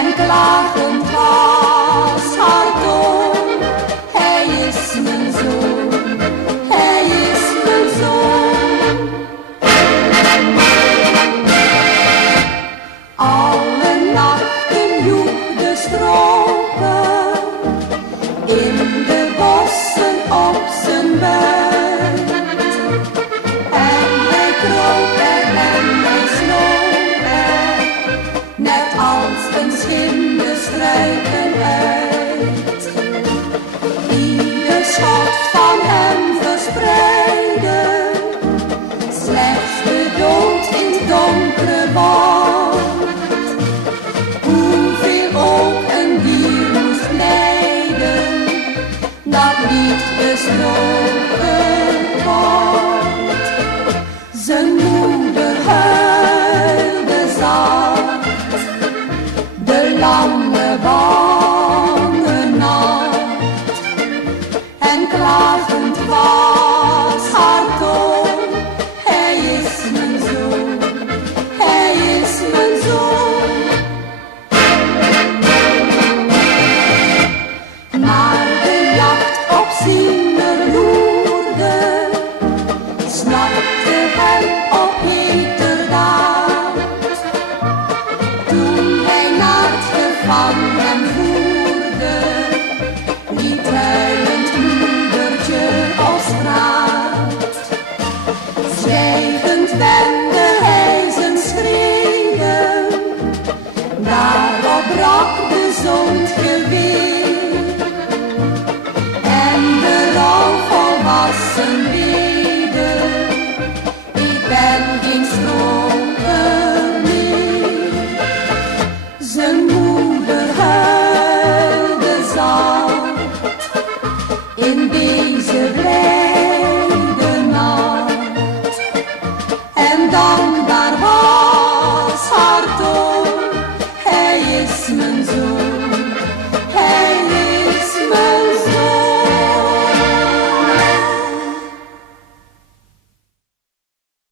En klagend was haar toon, hij is mijn zoon, hij is mijn zoon. Alle nachten joeg de stroper in de bossen op zijn buik. En hij kroop er en hij sloop er, net als een schim de struiken uit. Ieder schot van hem verspreidde slechts de dood in het donkere woud. Hoeveel ook een dier moest lijden, dat niet besproken wordt. Zijn moeder huilde zacht, de lange bange nacht. En klagend was haar toon, hij is mijn zoon, hij is mijn zoon. Maar de jacht op Ziemer loerde, snapte hem op heterdaad. Toen hij naar het gevangen voerde, liet huilend moedertje op straat. Zwijgend wendde hij zijn schreden, daarop brak de zoon het geweer. En de rouwvol was zijn rede, ik ben geen stroper meer. Zijn moeder huilde zacht in deze blijde nacht. En dankbaar was haar toon, hij is mijn zoon.